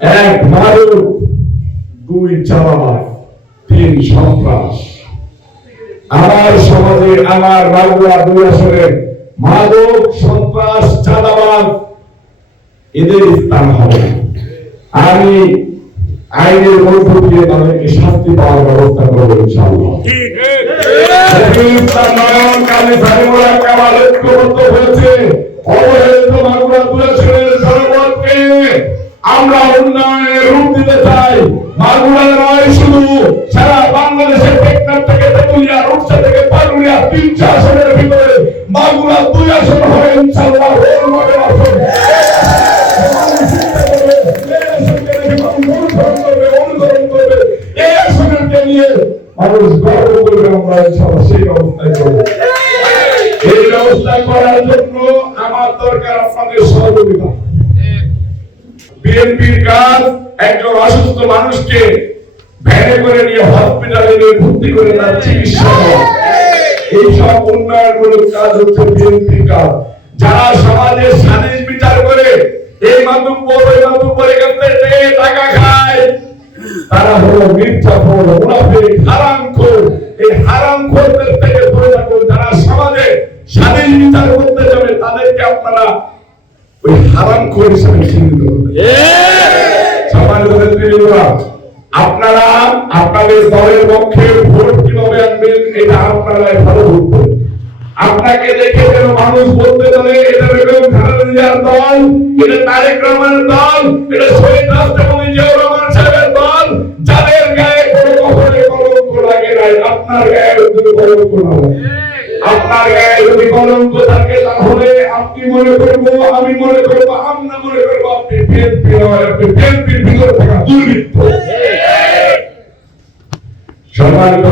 এক মাদক দুই চালাবাস তিন সন্ত্রাস। আমার সমাজে আমার রাগুয়া দুই আসরে মাদক সন্ত্রাস চাঁদাবাদ এদের স্থান হবে। আমি আইনের মধ্য দিয়ে তাদেরকে শাস্তি পাওয়ার ব্যবস্থা করব ইনশাআল্লাহ। হয়েছে? আমরা উন্নয়নের রূপ দিতে চাই। মাগুরা নয়, শুধু সারা বাংলাদেশের টেকনাফ থেকে তেতুলিয়া, রূপসা থেকে পারুলিয়া তিনটা আসনের ভিতরে মাগুরা দুই আসন হবে জন্য আমার দরকার আপনাদের সহযোগিতা। বিএনপির কাজ একজন অসুস্থ মানুষকে ভ্যানে করে নিয়ে হসপিটালে নিয়ে ভর্তি করে তার চিকিৎসা দেওয়া। এই সব উন্নয়নমূলক কাজ হচ্ছে বিএনপির কাজ। যারা সমাজের সালিশ বিচার করে, এই মাতুব্বর, ওই টাকা খায়, তারা হলো মির্জাফর মুনাফিক হারামখোর এই থেকে দূরে থাকুন। যারা সমাজে স্বাধীন বিচার করতে যাবে, তাদেরকে আপনারা ওই হারামখোর হিসেবে আপনারা আপনাদের দলের পক্ষে ভোট কীভাবে আনবেন এটা আপনারা ভালো বুঝবেন। আপনাকে দেখে যেন মানুষ বলতে পারে, এটা দল, এটা তারেক দল, এটা যাদের গায়ে আপনার গায়ে আপনার গায়ে যদি কলঙ্ক থাকে, তাহলে আপনি মনে করব, আমি মনে করব, আমরা মনে করব। আপনি বিএনপি নয় আপনি বিএনপির ভিতরে থাকা দুর্বৃত্ত সম্মানিত